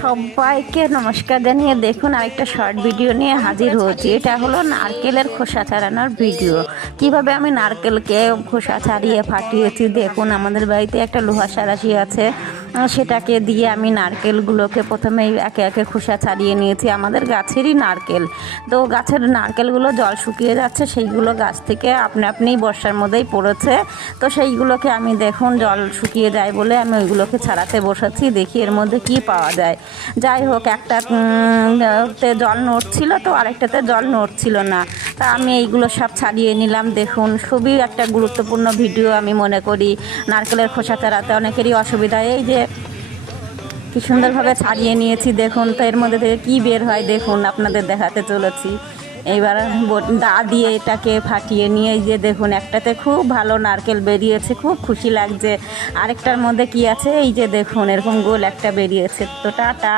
সবাইকে নমস্কার জানিয়ে দেখুন আরেকটা শর্ট ভিডিও নিয়ে হাজির হয়েছি। এটা হলো নারকেলের খোসা ছাড়ানোর ভিডিও। কিভাবে আমি নারকেলকে খোসা ছাড়িয়ে ফাটিয়েছি দেখুন। আমাদের বাড়িতে একটা লোহা সারাশি আছে, সেটাকে দিয়ে আমি নারকেলগুলোকে প্রথমেই একে একে খোসা ছাড়িয়ে নিয়েছি। আমাদের গাছেরই নারকেল, তো গাছের নারকেলগুলো জল শুকিয়ে যাচ্ছে, সেইগুলো গাছ থেকে আপনিই বর্ষার মধ্যেই পড়েছে। তো সেইগুলোকে আমি দেখুন জল শুকিয়ে যায় বলে আমি ওইগুলোকে ছাড়াতে বসাচ্ছি, দেখি এর মধ্যে কি পাওয়া যায়। যাই হোক, একটাতে জল নড়ছিল, তো আরেকটাতে জল নড়ছিল না। তা আমি এইগুলো সব ছাড়িয়ে নিলাম। দেখুন, খুবই একটা গুরুত্বপূর্ণ ভিডিও আমি মনে করি। নারকেলের খোসা ছাড়াতে অনেকেরই অসুবিধা। এই যে কি সুন্দরভাবে ছাড়িয়ে নিয়েছি দেখুন। তো এর মধ্যে থেকে কী বের হয় দেখুন, আপনাদের দেখাতে চলেছি। এইবার দা দিয়ে এটাকে ফাটিয়ে নিয়ে যে দেখুন, একটাতে খুব ভালো নারকেল বেরিয়েছে, খুব খুশি লাগছে। আরেকটার মধ্যে কি আছে, এই যে দেখুন এরকম গোল একটা বেরিয়েছে। তো টাটা।